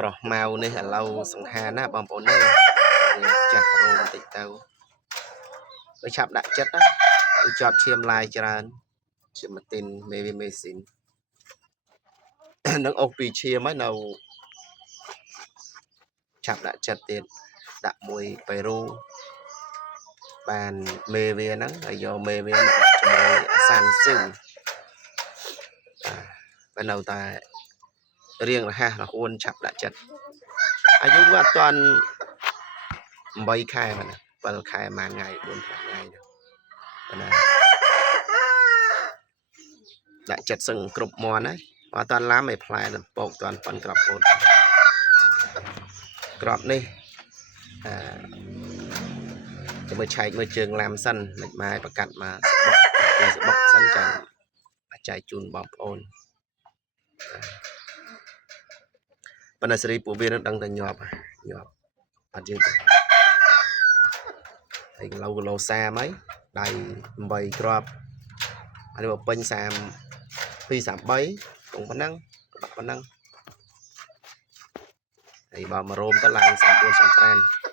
ប្រោះម៉ៅនេះឥឡូវសង្ហាណាបងប្អូននេះចាស់រោមតិចទៅទៅឆាប់ដាក់ចិត្តណាវាជាប់ឈាមឡាយច្រើនឈាមម៉ាទីនមេវាមេស៊ីននឹងអុកពីឈាមហើយនៅឆាប់ដាក់ចិត្តទៀតដាក់មួយបេរូបានមេវាហ្នឹងហើយយកមេវាមកដាក់ជាមួយអាសានស៊ីវបើនៅតែរៀងរហ័សរហួនឆាប់ដាក់ចិត្តអាយុវាអត់ទាន់8ខែបាទ7ខែមួយថ្ងៃ4 5ថ្ងៃបាទណាដាក់ចិត្តសឹងគ្រប់មន់ហើយបើអត់ទាន់ឡាំឯផ្លែដំពកទាន់ប៉ុនក្របពោតក្របនេះទៅមើលឆែកមើលជើងឡាំសិនមិនម៉ែប្រកាត់មកសបុកសិនចាំអាចចែកជូនបងប្អូនបណ្ណាសេរីពួកវានឹងដឹងតែញាប់អត់យើងហើយគីឡូ30ហើយដៃ8គ្រាប់ហើយបើពេញ32 33ប៉ុណ្ណឹងបាក់ប៉ុណ្ណឹងហើយបើមករោមទៅឡើង34 35